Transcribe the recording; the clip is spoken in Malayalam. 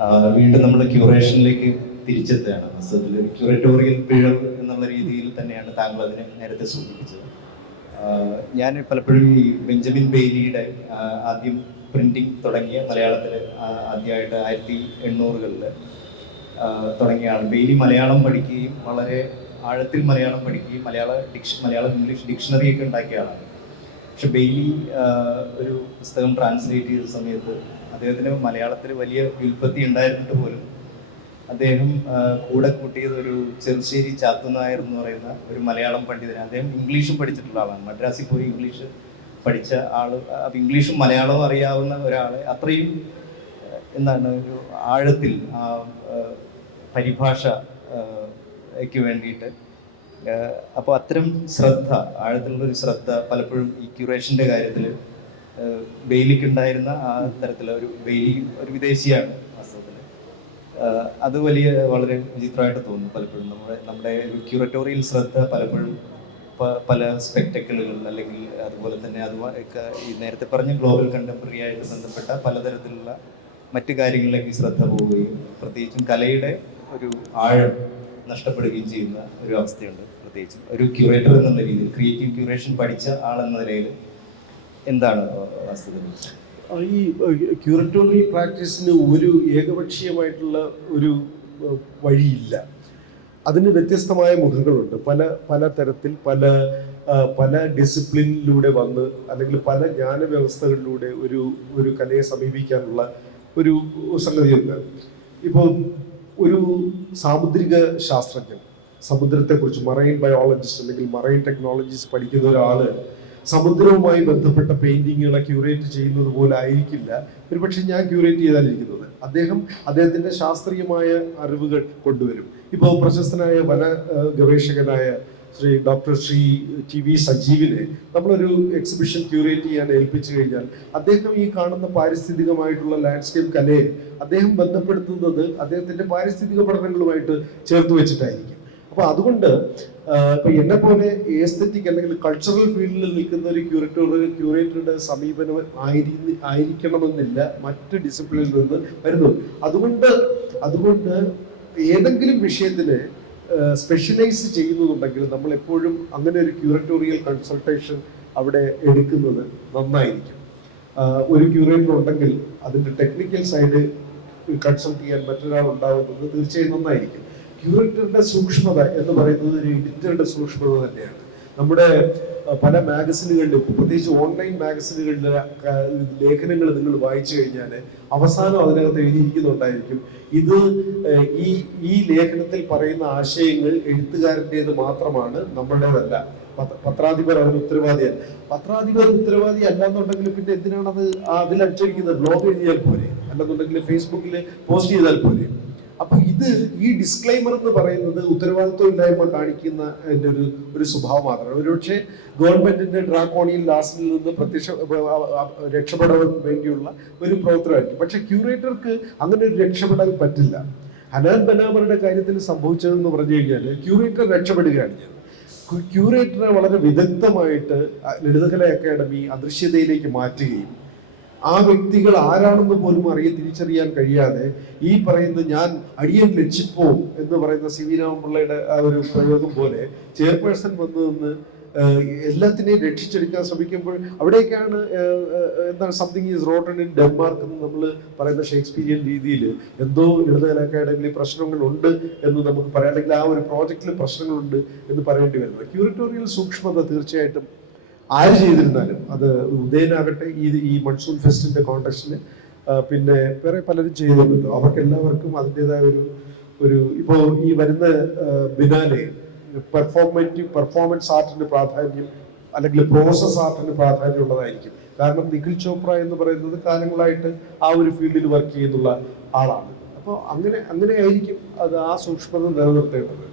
വീണ്ടും നമ്മൾ ക്യൂറേഷനിലേക്ക് തിരിച്ചെത്തുകയാണ്. വാസ്തവത്തിൽ ക്യൂറേറ്റോറിയൽ പിഴവ് എന്നുള്ള രീതിയിൽ തന്നെയാണ് താങ്കൾ അതിനെ നേരത്തെ സൂചിപ്പിച്ചത്. ഞാൻ പലപ്പോഴും ഈ ബെഞ്ചമിൻ ബെയ്ലിയുടെ ആദ്യം പ്രിന്റിങ് തുടങ്ങിയ മലയാളത്തിൽ ആദ്യമായിട്ട് 1800-കളിൽ തുടങ്ങിയ ആൾ ബെയ്ലി മലയാളം പഠിക്കുകയും വളരെ ആഴത്തിൽ മലയാളം പഠിക്കുകയും മലയാളം ഇംഗ്ലീഷ് ഡിക്ഷണറിയൊക്കെ ഉണ്ടാക്കിയ ആളാണ്. പക്ഷെ ബെയ്ലി ഒരു പുസ്തകം ട്രാൻസ്ലേറ്റ് ചെയ്ത സമയത്ത് അദ്ദേഹത്തിന് മലയാളത്തിൽ വലിയ വ്യുൽപ്പത്തി ഉണ്ടായിരുന്നിട്ട് പോലും അദ്ദേഹം കൂടെ കൂട്ടിയത് ഒരു ചെറുശ്ശേരി ചാത്തുനായർ എന്ന് പറയുന്ന ഒരു മലയാളം പണ്ഡിതന്. അദ്ദേഹം ഇംഗ്ലീഷും പഠിച്ചിട്ടുള്ള ആളാണ്. മദ്രാസിൽ പോയി ഇംഗ്ലീഷ് പഠിച്ച ആൾ, ഇംഗ്ലീഷും മലയാളവും അറിയാവുന്ന ഒരാളെ അത്രയും ഒരു ആഴത്തിൽ ആ പരിഭാഷയ്ക്ക് വേണ്ടിയിട്ട്. അപ്പോൾ അത്തരം ശ്രദ്ധ, ആഴത്തിലുള്ളൊരു ശ്രദ്ധ പലപ്പോഴും ഈ ക്യൂറേഷൻ്റെ കാര്യത്തിൽ ബെയ്ലിക്ക് ഉണ്ടായിരുന്ന ആ തരത്തിലുള്ള ബെയ്ലി ഒരു വിദേശിയാണ് വാസ്തവത്തിൽ. അത് വളരെ വിചിത്രമായിട്ട് തോന്നുന്നു പലപ്പോഴും. നമ്മുടെ ഒരു ക്യൂററ്റോറിയൽ ശ്രദ്ധ പലപ്പോഴും പല സ്പെക്ടക്കിളുകൾ അല്ലെങ്കിൽ അതുപോലെ തന്നെ ഈ നേരത്തെ പറഞ്ഞ ഗ്ലോബൽ കണ്ടംപററി ആയിട്ട് ബന്ധപ്പെട്ട പലതരത്തിലുള്ള മറ്റു കാര്യങ്ങളിലേക്ക് ശ്രദ്ധ പോവുകയും പ്രത്യേകിച്ചും കലയുടെ ഒരു ആഴം നഷ്ടപ്പെടുകയും ചെയ്യുന്ന ഒരു അവസ്ഥയുണ്ട്. പ്രത്യേകിച്ചും ഒരു ക്യൂറേറ്റർ എന്നുള്ള രീതിയിൽ, ക്രിയേറ്റീവ് ക്യൂറേഷൻ പഠിച്ച ആളെന്ന നിലയിൽ എന്താണ് വാസ്തവത്തിൽ ഈ ക്യൂററ്റോറിയൽ പ്രാക്ടീസിന് ഒരു ഏകപക്ഷീയമായിട്ടുള്ള ഒരു വഴിയില്ല. അതിന് വ്യത്യസ്തമായ മുഖങ്ങളുണ്ട്. പല തരത്തിൽ പല ഡിസിപ്ലിനിലൂടെ വന്ന് അല്ലെങ്കിൽ പല ജ്ഞാനവ്യവസ്ഥകളിലൂടെ ഒരു കലയെ സമീപിക്കാനുള്ള ഒരു സംഗതിയുണ്ട്. ഇപ്പോൾ ഒരു സാമുദ്രിക ശാസ്ത്രജ്ഞൻ, സമുദ്രത്തെക്കുറിച്ച് മറൈൻ ബയോളജിസ്റ്റ് അല്ലെങ്കിൽ മറൈൻ ടെക്നോളജീസ് പഠിക്കുന്ന ഒരാൾ സമുദ്രവുമായി ബന്ധപ്പെട്ട പെയിന്റിങ്ങുകളെ ക്യൂറേറ്റ് ചെയ്യുന്നത് പോലെ ആയിരിക്കില്ല ഒരുപക്ഷെ ഞാൻ ക്യൂറേറ്റ് ചെയ്താലിരിക്കുന്നത്. അദ്ദേഹത്തിന്റെ ശാസ്ത്രീയമായ അറിവുകൾ കൊണ്ടുവരും. ഇപ്പോൾ പ്രശസ്തനായ വന ഗവേഷകനായ ഡോക്ടർ ശ്രീ ടി വി സജീവിനെ നമ്മളൊരു എക്സിബിഷൻ ക്യൂറേറ്റ് ചെയ്യാൻ ഏൽപ്പിച്ചു കഴിഞ്ഞാൽ അദ്ദേഹം ഈ കാണുന്ന പാരിസ്ഥിതികമായിട്ടുള്ള ലാൻഡ്സ്കേപ്പ് കലയെ അദ്ദേഹം ബന്ധപ്പെടുത്തുന്നത് അദ്ദേഹത്തിന്റെ പാരിസ്ഥിതിക പഠനങ്ങളുമായിട്ട് ചേർത്ത് വെച്ചിട്ടായിരിക്കും. അപ്പോൾ അതുകൊണ്ട് ഇപ്പൊ എന്നെ പോലെ എസ്തെറ്റിക് അല്ലെങ്കിൽ കൾച്ചറൽ ഫീൽഡിൽ നിൽക്കുന്ന ഒരു ക്യൂറേറ്ററുടെ സമീപനം ആയിരിക്കണമെന്നില്ല മറ്റ് ഡിസിപ്ലിനിൽ നിന്ന് വരുന്നത്. അതുകൊണ്ട് ഏതെങ്കിലും വിഷയത്തിന് സ്പെഷ്യലൈസ് ചെയ്യുന്നുണ്ടെങ്കിൽ നമ്മൾ എപ്പോഴും അങ്ങനെ ഒരു ക്യൂററ്റോറിയൽ കൺസൾട്ടേഷൻ അവിടെ എടുക്കുന്നത് നന്നായിരിക്കും. ഒരു ക്യൂറേറ്റർ ഉണ്ടെങ്കിൽ അതിന്റെ ടെക്നിക്കൽ സൈഡ് കൺസൾട്ട് ചെയ്യാൻ മറ്റൊരാൾ ഉണ്ടാവുന്നത് തീർച്ചയായും നന്നായിരിക്കും. ക്യൂറേറ്ററുടെ സൂക്ഷ്മത എന്ന് പറയുന്നത് ഒരു എഡിറ്ററുടെ സൂക്ഷ്മത തന്നെയാണ്. നമ്മുടെ പല മാഗസിനുകളിലും, പ്രത്യേകിച്ച് ഓൺലൈൻ മാഗസിനുകളിലെ ലേഖനങ്ങൾ നിങ്ങൾ വായിച്ചു കഴിഞ്ഞാൽ അവസാനം അതിനകത്ത് എഴുതിയിരിക്കുന്നുണ്ടായിരിക്കും ഇത് ഈ ലേഖനത്തിൽ പറയുന്ന ആശയങ്ങൾ എഴുത്തുകാരൻ്റേത് മാത്രമാണ്, നമ്മുടേതല്ല. പത്രാധിപർ അതിന് ഉത്തരവാദിയല്ല. പത്രാധിപർ ഉത്തരവാദി അല്ലാന്നുണ്ടെങ്കിൽ പിന്നെ എന്തിനാണ് അതിൽ അച്ചടിക്കുന്നത്? ബ്ലോഗ് എഴുതിയാൽ പോരെ, അല്ലെന്നുണ്ടെങ്കിൽ ഫേസ്ബുക്കിൽ പോസ്റ്റ് ചെയ്താൽ പോരെ. അപ്പൊ ഈ ഡിസ്ക്ലൈമർ എന്ന് പറയുന്നത് ഉത്തരവാദിത്വം ഇല്ലായ്മ കാണിക്കുന്ന ഒരു സ്വഭാവം മാത്രമാണ്. ഒരുപക്ഷെ ഗവൺമെന്റിന്റെ ഡ്രാക്കോണിയൻ ലാസിൽ നിന്ന് രക്ഷപ്പെടാൻ വേണ്ടിയുള്ള ഒരു പ്രവർത്തനമായിരിക്കും. പക്ഷെ ക്യൂറേറ്റർക്ക് അങ്ങനെ ഒരു രക്ഷപ്പെടാൻ പറ്റില്ല. ഹനാൻ ബനാമറുടെ കാര്യത്തിൽ സംഭവിച്ചതെന്ന് പറഞ്ഞു കഴിഞ്ഞാൽ ക്യൂറേറ്റർ രക്ഷപ്പെടുകയാണ് ചെയ്തത്. ക്യൂറേറ്ററെ വളരെ വിദഗ്ധമായിട്ട് ലളിതകല അക്കാദമി അദൃശ്യതയിലേക്ക് മാറ്റുകയും ആ വ്യക്തികൾ ആരാണെന്ന് പോലും തിരിച്ചറിയാൻ കഴിയാതെ ഈ പറയുന്ന ഞാൻ അടിയൻ ലക്ഷിപ്പോവും എന്ന് പറയുന്ന സി വി രാമപിള്ളയുടെ ആ ഒരു പ്രയോഗം പോലെ ചെയർപേഴ്സൺ വന്നു നിന്ന് എല്ലാത്തിനെയും രക്ഷിച്ചെടുക്കാൻ ശ്രമിക്കുമ്പോൾ അവിടേക്കാണ് എന്താണ് something is rotten in Denmark എന്ന് നമ്മൾ പറയുന്ന ഷേക്സ്പീരിയൻ രീതിയിൽ എന്തോ ലളിതകലാ അക്കാദമിയിൽ പ്രശ്നങ്ങളുണ്ട് എന്ന് നമുക്ക് പറയാം, അല്ലെങ്കിൽ ആ ഒരു പ്രോജക്റ്റിൽ പ്രശ്നങ്ങളുണ്ട് എന്ന് പറയേണ്ടി വരുന്നത്. ക്യൂററ്റോറിയൽ സൂക്ഷ്മത തീർച്ചയായിട്ടും ആര് ചെയ്തിരുന്നാലും, അത് ഉദയനാകട്ടെ ഈ മൺസൂൺ ഫെസ്റ്റിന്റെ കോൺടെക്സ്റ്റിൽ, പിന്നെ വേറെ പലരും ചെയ്തിട്ടുണ്ടല്ലോ, അവർക്ക് എല്ലാവർക്കും അതിൻ്റെതായ ഒരു ഇപ്പോൾ ഈ വരുന്ന ബിനാലെ പെർഫോമൻസ് ആർട്ടിന് പ്രാധാന്യം അല്ലെങ്കിൽ പ്രോസസ് ആർട്ടിന് പ്രാധാന്യം ഉള്ളതായിരിക്കും. കാരണം നിഖിൽ ചോപ്ര എന്ന് പറയുന്നത് കാലങ്ങളായിട്ട് ആ ഒരു ഫീൽഡിൽ വർക്ക് ചെയ്യുന്നുള്ള ആളാണ്. അപ്പോൾ അങ്ങനെ ആയിരിക്കും അത് ആ സൂക്ഷ്മത നിലനിർത്തേണ്ടത്.